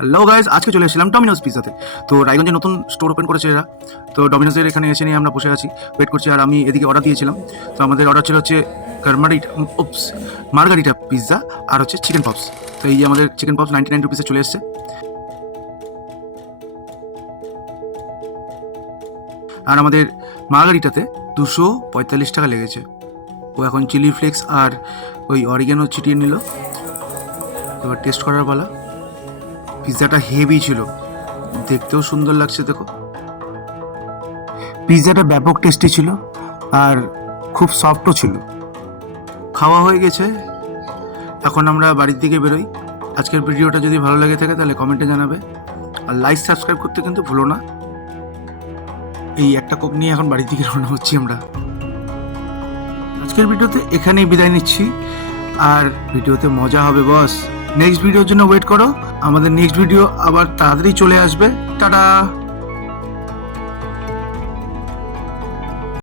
Hello guys, আজকে চলে এসেছিলাম ডমিনোজ পিৎজাতে। তো রায়গঞ্জে নতুন স্টোর ওপেন করেছে এরা। তো ডমিনোজের এখানে এসে নিয়ে আমরা বসে আছি, ওয়েট করছি। আর আমি এদিকে অর্ডার দিয়েছিলাম। তো আমাদের অর্ডার ছিল হচ্ছে মার্গারিটা পিৎজা আর হচ্ছে চিকেন পপস। তো এই যে আমাদের চিকেন পপস 99 রুপিসে চলে এসছে। আর আমাদের মার্গারিটাতে 245 টাকা লেগেছে। ও এখন চিলি ফ্লেক্স আর ওই অরিগানো ছিটিয়ে নিল। এবার টেস্ট করার পালা। পিৎজাটা হেভি ছিল, দেখতেও সুন্দর লাগছে। দেখো, পিৎজাটা ব্যাপক টেস্টি ছিল আর খুব সফটও ছিল। খাওয়া হয়ে গেছে, এখন আমরা বাড়ির দিকে বেরোই। আজকের ভিডিওটা যদি ভালো লাগে থাকে তাহলে কমেন্টে জানাবে, আর লাইক সাবস্ক্রাইব করতে কিন্তু ভুলো না। এই একটা কোক নিয়ে এখন বাড়ির দিকে রওনা হচ্ছি আমরা। আজকের ভিডিওতে এখানেই বিদায় নিচ্ছি, আর ভিডিওতে মজা হবে বস। নেক্সট ভিডিওর জন্য ওয়েট করো, আমাদের নেক্সট ভিডিও আবার তাড়াতাড়ি চলে আসবে। টাটা।